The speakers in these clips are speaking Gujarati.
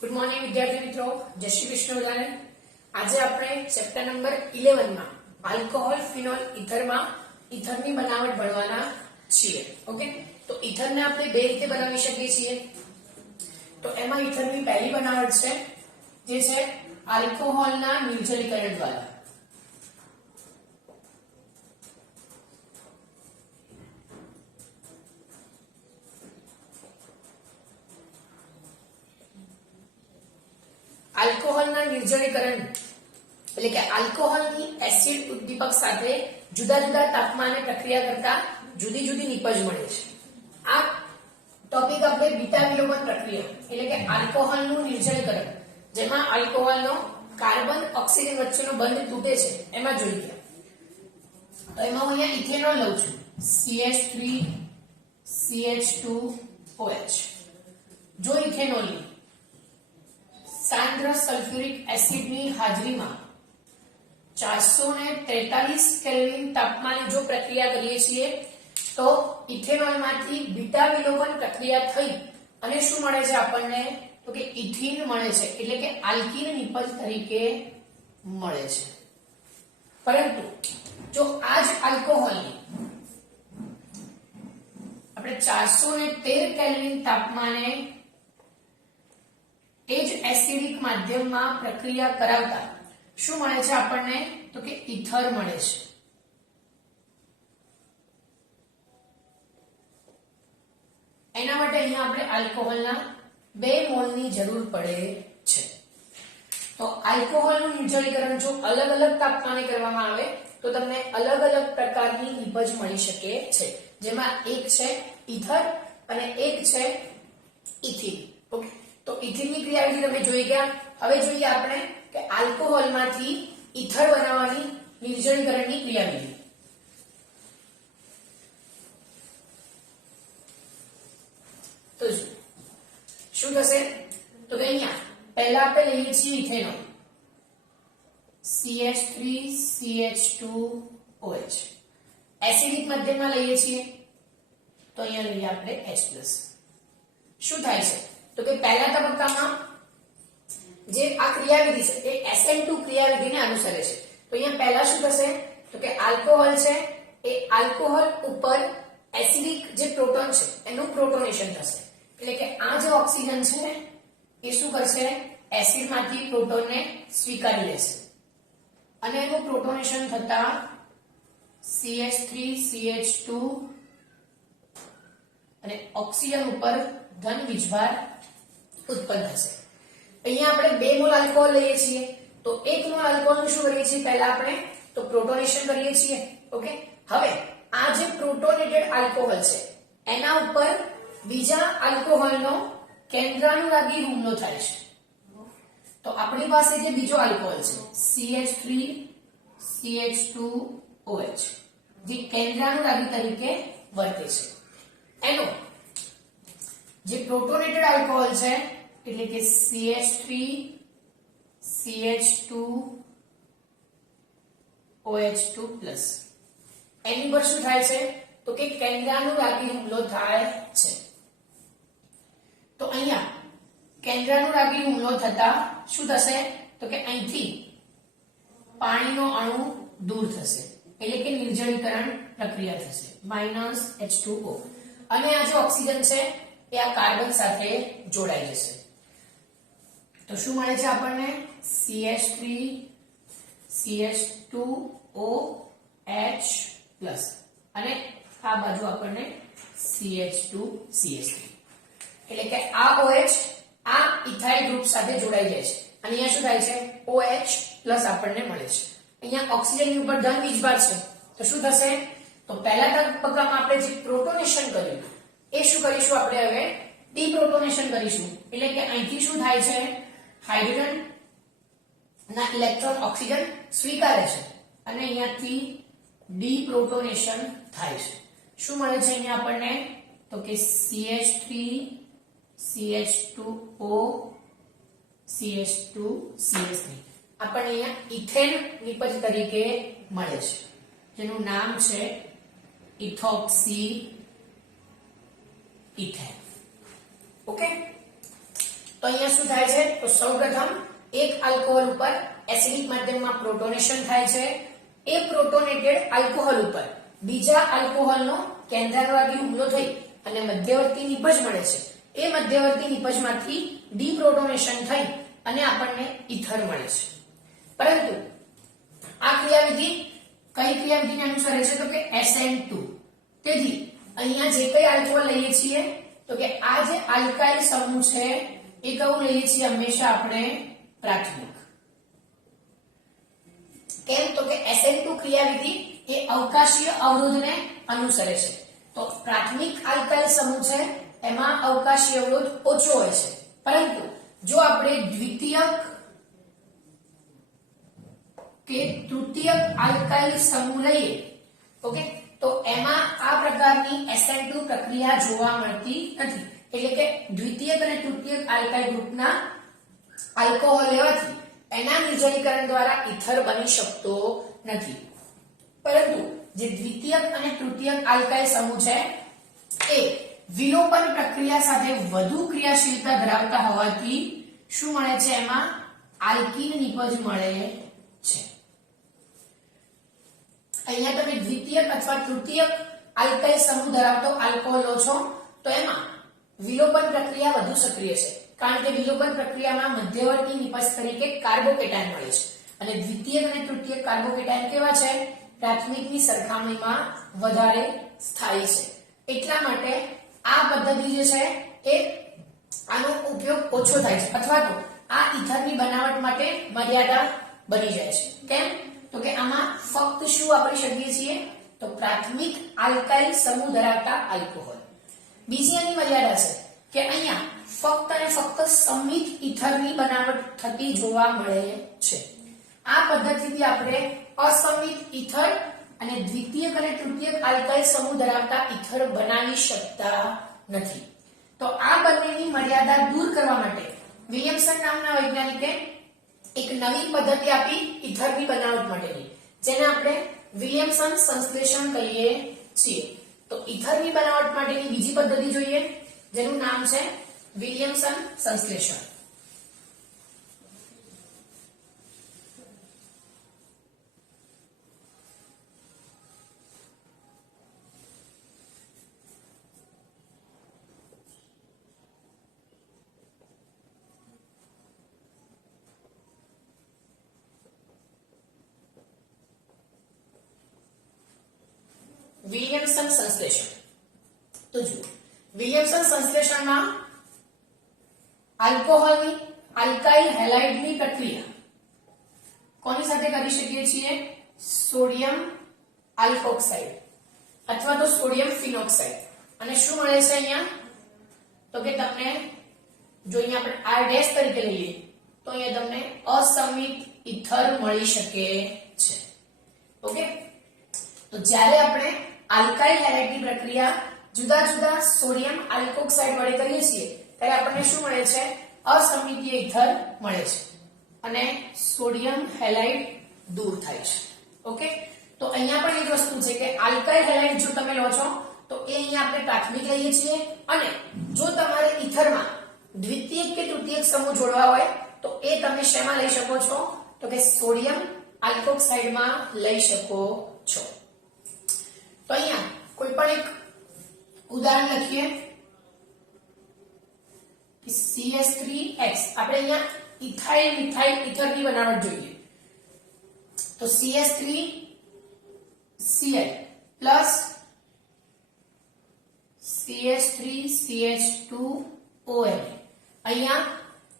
ગુડ મોર્નિંગ વિદ્યાર્થી મિત્રો. જય શ્રી કૃષ્ણ બધાને આજે આપણે ચેપ્ટર નંબર ઇલેવનમાં આલ્કોહોલ ફિનોલ ઇથરમાં ઇથરની બનાવટ ભણવાના છીએ. ઓકે તો ઇથરને આપણે બે રીતે બનાવી શકીએ છીએ. તો એમાં ઇથરની પહેલી બનાવટ છે, જે છે આલ્કોહોલના નિર્જલીકરણ દ્વારા. નિર્જલીકરણ એટલે કે આલ્કોહોલની એસિડ ઉદ્દીપક સાથે જુદા જુદા તાપમાને પ્રક્રિયા કરતા જુદી જુદી નિપજ મળે છે. આ ટોપિક આપણે બીટા વિલોપન પ્રક્રિયા, એટલે કે આલ્કોહોલનું નિર્જલીકરણ જેમાં આલ્કોહોલનો કાર્બન ઓક્સિજન વચ્ચેનો બંધ તૂટે છે, એમાં જોઈએ તો એમાં હું અહીંયા ઇથેનોલ લઉં છું. CH3 CH2OH જો ઇથેનોલની સાંદ્ર સલ્ફ્યુરિક એસિડની હાજરીમાં ચારસો ને ત્રેતાલીસ કેલ્વિન તાપમાને જો પ્રક્રિયા કરીએ છીએ, તો ઇથેનોલમાંથી બીટા વિલોપન પ્રક્રિયા થઈ અને શું મળે છે આપણને? તો કે ઇથિન મળે છે, એટલે કે આલ્કીન નિપજ તરીકે મળે છે. પરંતુ જો આ જ આલ્કોહોલની આપણે ચારસો ને તેર કેલ્વિન તાપમાને એ જ એસિડિક માધ્યમમાં પ્રક્રિયા કરાવતા. શું મળે છે આપણને? તો કે ઇથર મળે છે. એના માટે અહીંયા આપણે આલ્કોહોલના બે મોલની જરૂર પડે છે. તો આલ્કોહોલનું નિર્જળીકરણ જો અલગ અલગ તાપમાને કરવામાં આવે, તો તમને અલગ અલગ પ્રકારની નિપજ મળી શકે છે. જેમાં એક છે ઇથર અને એક છે ઇથિલ ઓકે? તો ઇથિનની ક્રિયાવિધિ તમે જોઈ ગયા. હવે જોઈએ આપણે કે આલ્કોહોલમાંથી ઇથર બનાવવાની નિર્જલીકરણની ક્રિયાવિધિ. તો જો, શું થશે? તો કે અહીંયા પહેલા આપણે લઈએ છીએ ઇથેનોલ CH3CH2OH એસિડિક માધ્યમમાં લઈએ છીએ. તો અહીંયા લઈએ આપણે H+ શું થાય છે? તો કે પહેલા તબક્કામાં જે આ ક્રિયાવિધિ છે, એ SN2 ક્રિયાવિધિને અનુસરે છે. તો અહીંયા પહેલા શું થશે? તો કે આલ્કોહોલ છે, એ આલ્કોહોલ ઉપર એસિડિક જે પ્રોટોન છે, એનું પ્રોટોનેશન થશે. એટલે કે આ જે ઓક્સિજન છે, એ શું કરશે? એસિડમાંથી પ્રોટોનને સ્વીકારી લેશે. અને એનું પ્રોટોનેશન થતા CH3 CH2 અને ઓક્સિજન ઉપર ધન વીજભાર ઉત્પન્ન થશે. અહીંયા આપણે બે મોલ આલ્કોહોલ લઈએ છીએ. તો એક મોલ આલ્કોહોલનું શું કરીએ છીએ? પહેલા આપણે તો પ્રોટોનેશન કરીએ છીએ. ઓકે? હવે, આ જે પ્રોટોનેટેડ આલ્કોહોલ છે, એના ઉપર બીજા આલ્કોહોલનો કેન્દ્રાનુરાગી હુમલો થાય છે. તો આપણી પાસે જે બીજો આલ્કોહોલ છે CH3 CH2OH જે કેન્દ્રાનુરાગી તરીકે વર્તે છે. એનો જે પ્રોટોનેટેડ આલ્કોહોલ છે એટલે કે CH3 CH2 OH2 એની પર શું થાય છે તો કે કેન્દ્રાનુરાગી હુમલો થાય છે તો અહીંયા કેન્દ્રાનુરાગી હુમલો થતા શું થશે તો કે અહીંથી પાણીનો અણુ દૂર થશે એટલે કે નિર્જલીકરણ પ્રક્રિયા થશે માઇનસ H2O અને આ જે ઓક્સિજન છે, એ આ કાર્બન સાથે જોડાઈ જશે। તો શું મળે છે આપણને? CH3 CH2OH અને આ બાજુ આપણને CH2 CH3 એટલે કે આ OH આ ઇથાઇલ ગ્રુપ સાથે જોડાઈ જાય છે. અને અહીંયા શું થાય છે? OH આપણને મળે છે. અહીંયા ઓક્સિજનની ઉપર ધન વીજભાર છે. તો શું થશે? તો પહેલા તબક્કામાં આપણે જે પ્રોટોનેશન કર્યું, એ શું કરીશું આપણે હવે? ડીપ્રોટોનેશન કરીશું. એટલે કે અહીંથી શું થાય છે? હાઇડ્રોજન ના ઇલેક્ટ્રોન ઓક્સિજન સ્વીકારે છે અને અહીંયાથી ડી પ્રોટોનેશન થાય છે. શું મળે છે અહીંયા આપણને? તો કે CH3 CH2O CH2 CH3 આપણને અહીંયા ઇથેન નિપજ તરીકે મળે છે. જેનું નામ છે ઇથોક્સી ઇથેન. ઓકે અહીંયા શું થાય છે? તો સૌપ્રથમ એક આલ્કોહોલ ઉપર એસિડિક માધ્યમમાં પ્રોટોનેશન થાય છે. એ પ્રોટોનેટેડ આલ્કોહોલ ઉપર બીજા આલ્કોહોલનો કેન્દ્રાણુવાદી હુમલો થઈ અને મધ્યવર્તી નિપજ મળે છે. એ મધ્યવર્તી નિપજમાંથી ડીપ્રોટોનેશન થઈ અને આપણને ઇથર મળે છે. પરંતુ આ ક્રિયાવિધિ કઈ ક્રિયાવિધિને અનુસરે છે? તો કે SN2 તેથી અહીંયા જે કઈ આલ્કોહોલ લઈએ છીએ, તો કે આ જે આલ્કાઇલ સમૂહ છે એ કયું લઈએ છીએ હંમેશા આપણે પ્રાથમિક. કેમ? તો કે SN2 ક્રિયાવિધિ એ અવકાશીય અવરોધને અનુસરે છે. તો પ્રાથમિક આલ્કાઇલ સમૂહ છે, એમાં અવકાશીય અવરોધ ઓછો હોય છે. પરંતુ જો આપણે દ્વિતીયક કે તૃતીયક આલ્કાઇલ સમૂહ લઈએ, ઓકે, તો એમાં આ પ્રકારની SN2 પ્રક્રિયા જોવા મળતી નથી. એટલે કે દ્વિતીયક અને તૃતીયક આલ્કાઇલ ગ્રુપના આલ્કોહોલ લેવાથી એના નિર્જલીકરણ દ્વારા ઇથર બની શકતો નથી. પરંતુ જે દ્વિતીયક અને તૃતીયક આલ્કાઇલ સમૂહ છે, એ વિલોપન પ્રક્રિયા સાથે વધુ ક્રિયાશીલતા ધરાવતા હોવાથી શું મળે છે એમાં? આલ્કીન નિપજ મળે છે. અહીંયા તમે દ્વિતીયક અથવા તૃતીયક આલ્કાઇલ સમૂહ ધરાવતો આલ્કોહોલ લો છો, તો એમાં વિલોપન પ્રક્રિયા વધુ સક્રિય છે. કારણ કે વિલોપન પ્રક્રિયામાં મધ્યવર્તી નિપજ તરીકે કાર્બોકેટાયન મળે છે. અને દ્વિતીય અને તૃતીય કાર્બોકેટાયન કેવા છે? પ્રાથમિકની સરખામણીમાં વધારે સ્થાયી છે. એટલા માટે આ પદ્ધતિ જે છે એ આનો ઉપયોગ ઓછો થાય છે. અથવા તો આ ઇથરની બનાવટ માટે મર્યાદા બની જાય છે. કેમ? તો કે આમાં ફક્ત શું વાપરી શકીએ છીએ? તો પ્રાથમિક આલ્કાઇલ સમૂહ ધરાવતા આલ્કોહોલ. બીજી એની મર્યાદા છે કે અહીંયા ફક્ત અને ફક્ત સમિત ઇથરની બનાવટ થતી જોવા મળે છે. આ પદ્ધતિથી આપણે અસમિત ઇથર અને દ્વિતીયક અને તૃતીયક આલ્કાઇલ સમૂહ ધરાવતા ઇથર બનાવી શકતા નથી. તો આ બંનેની મર્યાદા દૂર કરવા માટે વિલિયમસન નામના વૈજ્ઞાનિકે એક નવી પદ્ધતિ આપી ઇથરની બનાવટ માટેની જેને આપણે વિલિયમસન સંશ્લેષણ કહીએ છીએ. તો ઇથરની બનાવટ માટેની બીજી પદ્ધતિ જોઈએ જેનું નામ છે વિલિયમસન સંશ્લેષણ વિલિયમસન સંશ્લેષણ. તો જુઓ, વિલિયમસન સંશ્લેષણમાં આલ્કોહોલની, આલ્કાઇલ હેલાઇડની પ્રક્રિયા. કોની સાથે કરી શકીએ છીએ? સોડિયમ આલ્કોક્સાઇડ અથવા તો સોડિયમ ફિનોક્સાઇડ. અને શું મળે છે અહીંયા? તો કે તમને, જો અહીંયા આપણે આર ડેશ તરીકે લઈએ, તો અહીંયા તમને અસમિત ઇથર મળી શકે છે. ઓકે? તો જ્યારે આપણે આલ્કાઇલ હેલાઇડની પ્રક્રિયા જુદા જુદા સોડિયમ આલ્કોક્સાઇડ વડે કરીએ છીએ, ત્યારે આપણને શું મળે છે? અસમિતીય ઇથર મળે છે અને સોડિયમ હેલાઇડ દૂર થાય છે. ઓકે? તો અહીંયા પણ એ વસ્તુ છે કે આલ્કાઇલ હેલાઇડ જો તમે લો છો, તો એ અહીંયા આપણે પ્રાથમિક લઈએ છીએ અને જો તમારે ઇથરમાં દ્વિતીય કે તૃતીય સમૂહ જોડવા હોય, તો એ તમે શેમાં લઈ શકો છો? તો કે સોડિયમ આલ્કોક્સાઇડમાં લઈ શકો છો. તો અહીંયા કોઈ પણ એક ઉદાહરણ લખીએ. સીએસ થ્રી એક્સ આપણે અહીંયા ઇથાઇલ, મિથાઇલ, ઇથરની બનાવટ જોઈએ. તો C S three C L plus CH3CH2ON અહીંયા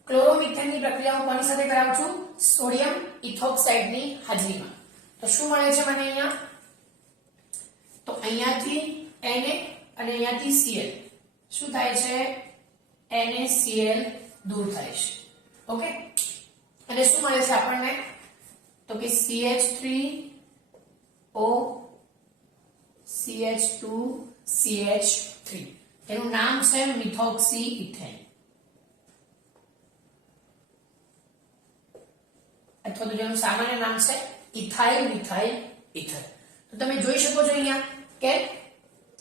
ક્લોરોમિથેનની પ્રક્રિયા હું કોની સાથે કરાવું છું? સોડિયમ ઇથોક્સાઇડની હાજરીમાં. તો શું મળે છે મને અહીંયા? તો અહીંયાથી Na અને અહીંયાથી Cl શું થાય છે? NaCl દૂર થાય છે. ઓકે? અને શું મળે છે આપણને? તો કે CH3O CH2CH3 એનું નામ છે મિથોક્સી ઇથેન અથવા તો જેનું સામાન્ય નામ છે ઇથાઇલ મિથાઇલ ઇથર તો તમે જોઈ શકો છો અહીંયા કે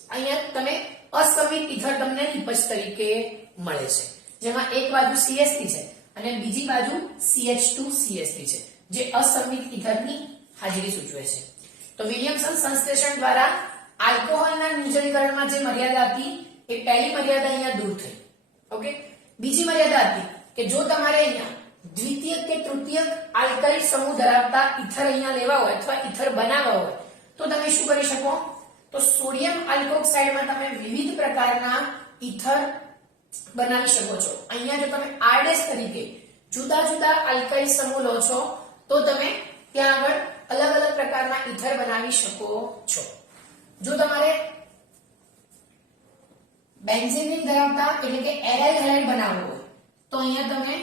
અહીંયા તમે અસમિત ઇથર તમને નિપજ તરીકે મળે છે. જેમાં એક બાજુ CH3 છે અને બીજી બાજુ CH2CH3 છે, જે અસમિત ઇથરની હાજરી સૂચવે છે. તો વિલિયમસન સંશ્લેષણ દ્વારા આલ્કોહોલના નિર્જલીકરણમાં જે મર્યાદા હતી, એ પહેલી મર્યાદા અહીંયા દૂર થઈ. ઓકે? બીજી મર્યાદા હતી કે જો તમારે અહીંયા દ્વિતીય કે તૃતીયક આલ્કાઇલ સમૂહ ધરાવતા ઇથર અહીંયા લેવા હોય અથવા ઇથર બનાવવા હોય, તો તમે શું કરી શકો? તો સોડિયમ આલ્કોક્સાઇડમાં તમે વિવિધ પ્રકારના ઇથર બનાવી શકો છો. અહીંયા જો તમે આરડેસ તરીકે જુદા જુદા આલ્કાઇલ સમૂહ લો છો, તો તમે ત્યાં આગળ અલગ અલગ પ્રકારના ઇથર બનાવી શકો છો. જો તમારે બેન્ઝીન ધરાવતા એટલે કે એરાઇલ હેલાઇડ બનાવવું હોય, તો અહીંયા તમે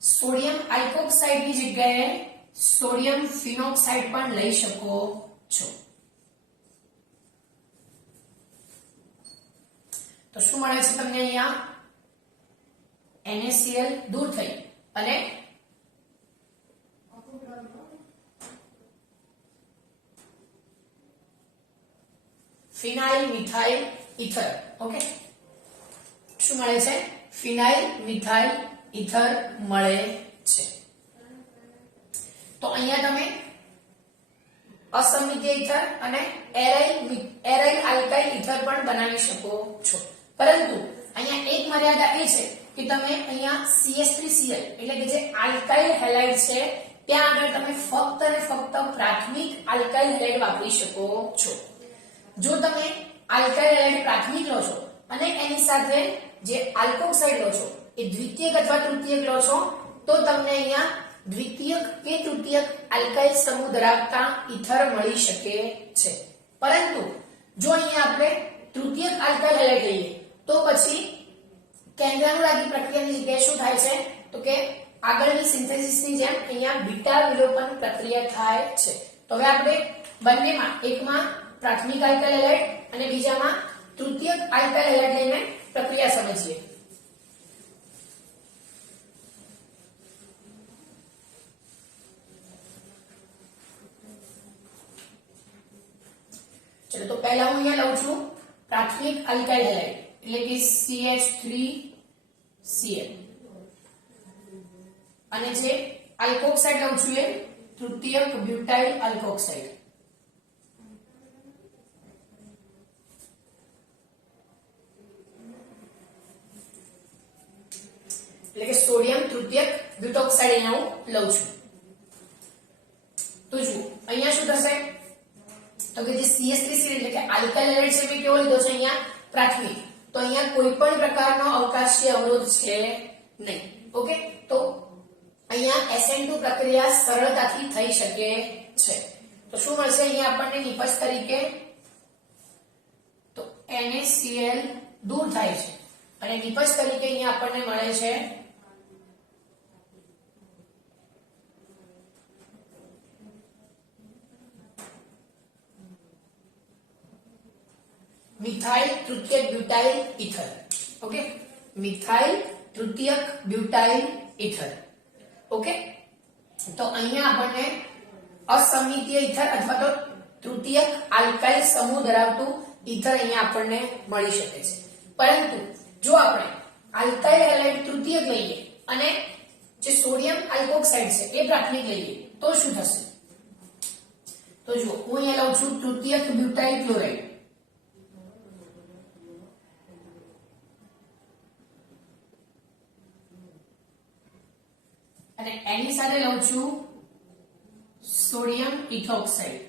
સોડિયમ આલ્કોક્સાઇડની જગ્યાએ સોડિયમ ફિનોક્સાઇડ પણ લઈ શકો છો. તો શું મળે છે તમને અહીંયા? NaCl દૂર થઈ. અને? Phenyl methyl ether. ઓકે? શું મળે છે? ફિનાઇલ મિથાઇલ ઇથર મળે છે. તો અહીંયા તમે અસમિતીય ઇથર અને એરાઇલ એરાઇલ આલ્કાઇલ ઇથર પણ બનાવી શકો છો. પરંતુ અહીંયા એક મર્યાદા એ છે કે તમે અહીંયા CH3Cl એટલે કે જે આલ્કાઇલ હેલાઇડ છે, ત્યાં આગળ તમે ફક્ત અને ફક્ત પ્રાથમિક આલ્કાઇલ હેલાઇડ વાપરી શકો છો. જો તમે આલ્કાઇલ હેલાઇડ પ્રાથમિક લો છો અને એની સાથે જે આલ્કોક્સાઇડ લો છો, એ દ્વિતીયક અથવા તૃતીયક લો છો, તો તમને અહીંયા દ્વિતીયક કે તૃતીયક આલ્કાઇલ સમૂહ ધરાવતા ઇથર મળી શકે છે. પરંતુ જો અહીંયા આપણે તૃતીયક આલ્કાઇલ હેલાઇડ લઈએ તો પછી કેન્દ્રાનુરાગી પ્રક્રિયાની જગ્યાએ શું થાય છે? તો કે આગળની સિન્થેસિસની જેમ અહીંયા બીટા વિલોપન પ્રક્રિયા થાય છે. તો હવે આપણે બંનેમાં એકમાં પ્રાથમિક આલ્કાઇલ એલર્ટ અને બીજામાં તૃતીયક આલ્કાઇલ હેલાઇડ લઈને પ્રક્રિયા સમજીએ. ચલો, તો પહેલા હું અહીંયા લઉં છું પ્રાથમિક આલ્કાઇલ હેલાઇડ એટલે કે CH3Cl અને જે આલ્કોક્સાઇડ લઉં છું એ તૃતીયક બ્યુટાઇલ આલ્કોક્સાઇડ એટલે કે સોડિયમ તૃતીયક બ્યુટોક્સાઇડ અહીંયા હું લઉં છું. તો જુઓ, અહીંયા શું થશે? તો કે જે CH3Cl એટલે કે આલ્કાઇલ હેલાઇડ છે, મેં કેવો લીધો છે અહીંયા? પ્રાથમિક. તો અહીંયા કોઈ પણ પ્રકારનો અવકાશી અવરોધ છે નહીં. ઓકે? તો અહીંયા SN2 પ્રક્રિયા સરળતાથી થઈ શકે છે. તો શું મળશે? અહીંયા આપણને નિપજ તરીકે તો NaCl દૂર થાય છે. અને નિપજ તરીકે અહીંયા આપણને મળે છે મિથાઇલ તૃતીયક બ્યુટાઇલ, ઇથર. ઓકે મિથાઇલ તૃતીયક બ્યુટાઇલ, ઇથર. ઓકે તો અહીંયા આપણને અસમિતીય ઇથર અથવા તો તૃતીયક આલ્કાઇલ સમૂહ ધરાવતું ઇથર અહીંયા આપણને મળી શકે છે. પરંતુ જો આપણે આલ્કાઇલ હેલાઇડ તૃતીયક લઈએ અને જે સોડિયમ આલ્કોક્સાઇડ છે એ પ્રાથમિક લઈએ, તો શું થશે? તો જુઓ, હું અહીંયા લઉં છું તૃતીયક બ્યુટાઇલ ક્લોરાઇડ. અને એની સાથે લઉં છું સોડિયમ ઇથોક્સાઇડ.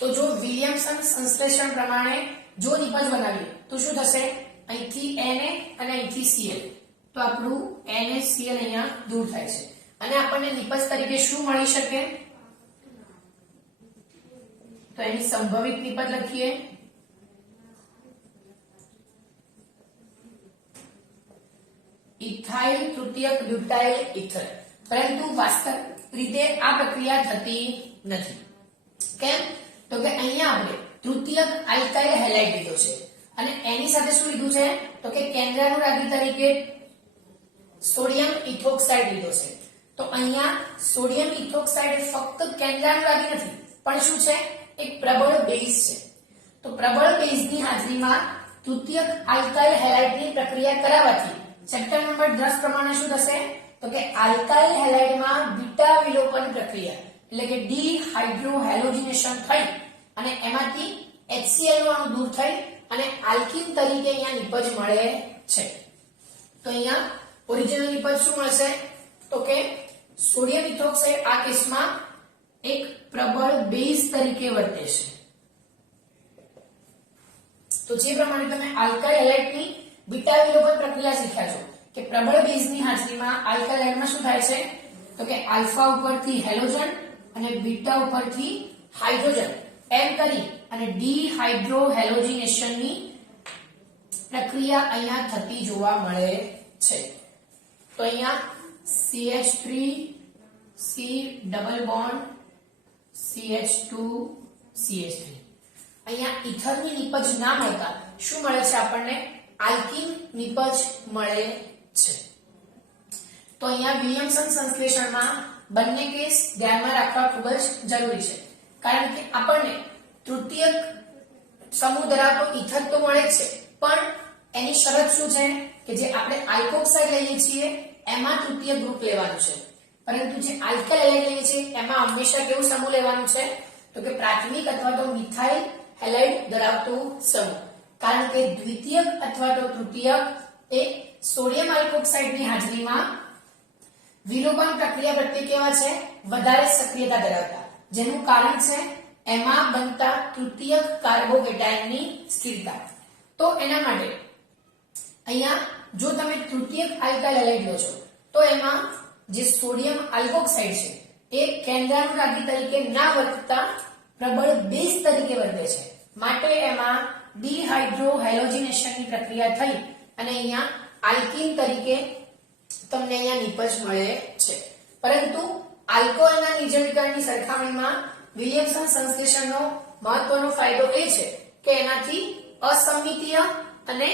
તો જો વિલિયમસન સંશ્લેષણ પ્રમાણે જો નિપજ બનાવીએ, તો શું થશે? અહીંથી Na અને અહીંથી Cl. તો આપણું NaCl અહીંયા દૂર થાય છે. અને આપણને નિપજ તરીકે શું મળી શકે? તો એની સંભવિત નિપજ લખીએ. ઇથાઇલ તૃતીયક બ્યુટાઇલ ઇથર. પરંતુ વાસ્તવિક રીતે આ પ્રક્રિયા થતી નથી. કેમ? તો કે અહીંયા આપણે તૃતીયક આલ્કાઇલ હેલાઇડ લીધો છે. અને એની સાથે શું લીધું છે? તો કે કેન્દ્રાનુરાગી તરીકે સોડિયમ ઇથોક્સાઇડ લીધો છે. તો અહીંયા સોડિયમ ઇથોક્સાઇડ ફક્ત કેન્દ્રાનુરાગી નથી, પણ શું છે? એક પ્રબળ બેઝ છે. તો પ્રબળ બેઝની હાજરીમાં તૃતીયક આલ્કાઇલ હેલાઇડની પ્રક્રિયા કરાવવાથી ચેપ્ટર નંબર 10 પ્રમાણે શું થશે? તો કે આલ્કાઇલ હેલાઇડમાં બીટા વિલોપન પ્રક્રિયા, એટલે કે ડી હાઇડ્રોહેલોજિનેશન થઈ અને એમાંથી HCl નું અણુ દૂર થઈ અને આલ્કીન તરીકે અહીંયા નિપજ મળે છે. તો અહીંયા ઓરિજિનલ નિપજ શું મળશે? તો કે સોડિયમ ઇથોક્સાઇડ આ કેસમાં એક પ્રબળ બેઝ તરીકે વર્તે છે. તો જે પ્રમાણે તમે આલ્કાઇલ હેલાઇડની બીટા વિલોપન પ્રક્રિયા શીખ્યા છો કે પ્રબળ બેઝની હાજરીમાં આલ્કાલાઇડમાં શું થાય છે? તો કે આલ્ફા ઉપરથી હેલોજન અને બીટા ઉપરથી હાઇડ્રોજન. એમ કરી અને ડી હાઇડ્રોહેલોજિનેશનની પ્રક્રિયા અહીંયા થતી જોવા મળે છે. તો અહીંયા CH3 C double bond CH2 CH3 અહીંયા ઇથરની નિપજ ના મળતા શું મળે છે આપણને? આલ્કીન નિપજ મળે છે. તો અહીંયા વિલિયમસન સંશ્લેષણમાં બંને કેસ ધ્યાનમાં રાખવા ખૂબ જ જરૂરી છે. કારણ કે આપણને તૃતીયક સમૂહ ધરાવતો ઇથર તો મળે છે. પણ એની શરત શું છે કે જે આપણે આલ્કોક્સાઇડ લઈએ છીએ, એમાં તૃતીય ગ્રુપ લેવાનું છે. પરંતુ જે આલ્કાઇલ હેલાઇડ લઈએ છીએ, એમાં હંમેશા કેવું સમૂહ લેવાનું છે? તો કે પ્રાથમિક અથવા તો મિથાઇલ હેલાઇડ ધરાવતો સમૂહ. કારણ કે દ્વિતીયક અથવા તો તૃતીયક એ સોડિયમ આલ્કોક્સાઇડની હાજરીમાં વિલોપન પ્રક્રિયા પ્રત્યે કેવા છે? વધારે સક્રિયતા ધરાવતા. જેનું કારણ છે એમાં બનતા તૃતીયક કાર્બોકેટાયનની સ્થિરતા. તો એના માટે અહીંયા જો તમે તૃતીયક આલ્કાઇલ હેલાઇડ લો છો, તો એમાં જે સોડિયમ આલ્કોક્સાઇડ છે એ કેન્દ્રાનુરાગી તરીકે ના વર્તતા પ્રબળ બેઝ તરીકે વર્તે છે. માટે એમાં ડિહાઇડ્રોહેલોજિનેશનની પ્રક્રિયા થઈ અને અહીંયા આલ્કિન તરીકે તમને અહીંયા નિપજ મળે છે. પરંતુ આલ્કોહોલના નિર્જલીકરણની સરખામણીમાં વિલિયમસન સંશ્લેષણનો મહત્વનો ફાયદો એ છે કે એનાથી અસમિતીય અને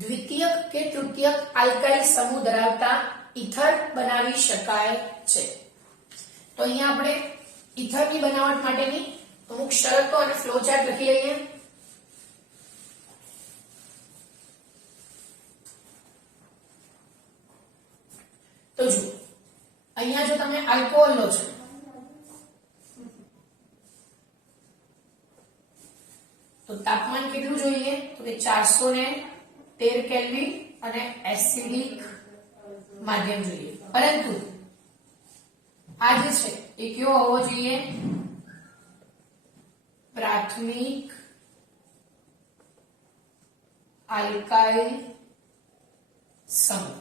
દ્વિતીયક કે તૃતીયક આલ્કાઇલ સમૂહ ધરાવતા ઇથર બનાવી શકાય છે. તો અહીંયા આપણે ઇથરની બનાવટ માટેની અમુક શરતો અને ફ્લોચાર્ટ લખી લઈએ તો જુઓ અહીંયા જો તમે આલ્કોહોલ લો છો. તો તાપમાન કેટલું જોઈએ? તો કે ચારસો ને તેર કેલ્વિન અને એસિડિક માધ્યમ જોઈએ. પરંતુ આ જે છે, એ કયો હોવો જોઈએ? પ્રાથમિક આલ્કાઇલ સમૂહ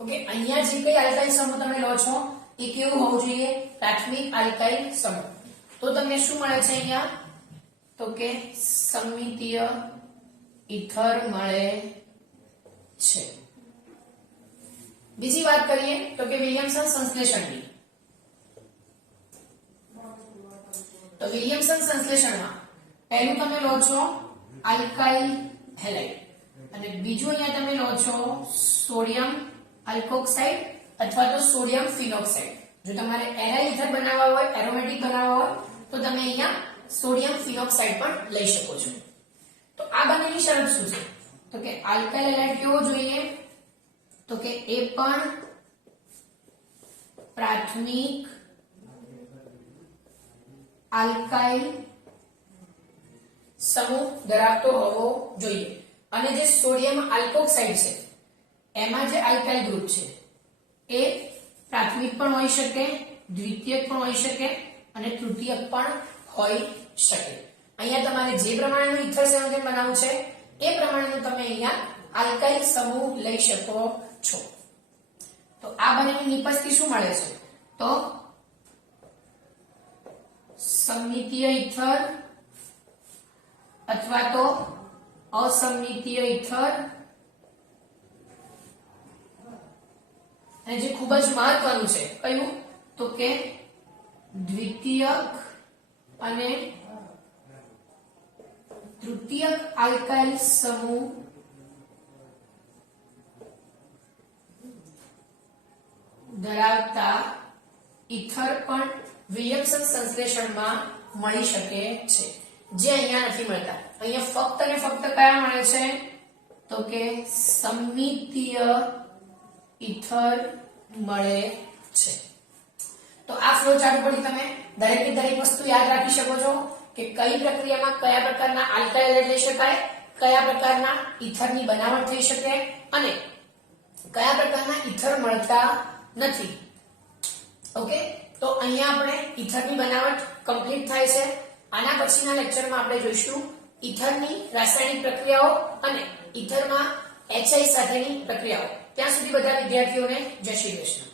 ઓકે, અહીંયા જે કઈ આલ્કાઇલ સમૂહ તમે લો છો એ કેવું હોવું જોઈએ? પ્રાથમિક આલ્કાઇલ સમૂહ. તો તમને શું મળે છે અહીંયા? તો કે સમિતીય ઇથર મળે છે. બીજી વાત કરીએ તો કે વિલિયમસન સંશ્લેષણની તો વિલિયમસન સંશ્લેષણમાં પહેલું તમે લો છો આલ્કાઇલ હેલાઇડ. અને બીજું અહીંયા તમે લો છો સોડિયમ આલ્કોક્સાઇડ અથવા તો સોડિયમ ફિનોક્સાઇડ. જો તમારે એરાઇઝર બનાવવા હોય, એરોમેટિક બનાવવા હોય, તો તમે અહીંયા સોડિયમ ફિનોક્સાઇડ પણ લઈ શકો છો. તો આ બંનેની શરત શું છે? તો કે આલ્કાઇલ એલાઇટ કેવો જોઈએ? તો કે એ પણ પ્રાથમિક આલ્કાઇલ સમૂહ ધરાવતો હોવો જોઈએ. અને જે સોડિયમ આલ્કોક્સાઇડ છે, એમાં જે આલ્કાઇલ ગ્રુપ છે એ પ્રાથમિક પણ હોઈ શકે દ્વિતીયક પણ હોઈ શકે અને તૃતીયક પણ હોઈ શકે. અહીંયા તમારે જે પ્રમાણેનું ઇથર સંયોજન બનાવવું છે, એ પ્રમાણેનું તમે અહીંયા આલ્કાઇલ સમૂહ લઈ શકો છો. તો આ બંનેની નિપજથી શું મળે છે? તો સમમિતીય ઇથર અથવા તો અસમમિતીય ઇથર અને જે ખૂબ જ મહત્વનું છે, કયું? તો કે દ્વિતીયક અને તૃતીયક આલ્કાઇલ સમૂહ ધરાવતા ઇથર પણ વિલિયમસન સંશ્લેષણમાં મળી શકે છે. જે અહીંયા નથી મળતા. અહીંયા ફક્ત ને ફક્ત કયા મળે છે? તો કે સમમિતીય ઇથર મળે છે. તો આ ફ્લો ચાર્ટ પરથી તમે દરેક દરેક વસ્તુ યાદ રાખી શકો છો કે કઈ પ્રક્રિયામાં કયા પ્રકારના આલ્કાઇલ લઈ શકાય, કયા પ્રકારના ઇથરની બનાવટ થઈ શકે અને કયા પ્રકારના ઇથર મળતા નથી. ઓકે? તો અહીંયા આપણે ઇથરની બનાવટ કમ્પ્લીટ થાય છે. આના પછીના લેક્ચરમાં આપણે જોઈશું ઇથરની રાસાયણિક પ્રક્રિયાઓ અને ઇથરમાં એચઆઈ સાથેની પ્રક્રિયાઓ. ત્યાં સુધી બધા વિદ્યાર્થીઓને જય શ્રી કૃષ્ણ.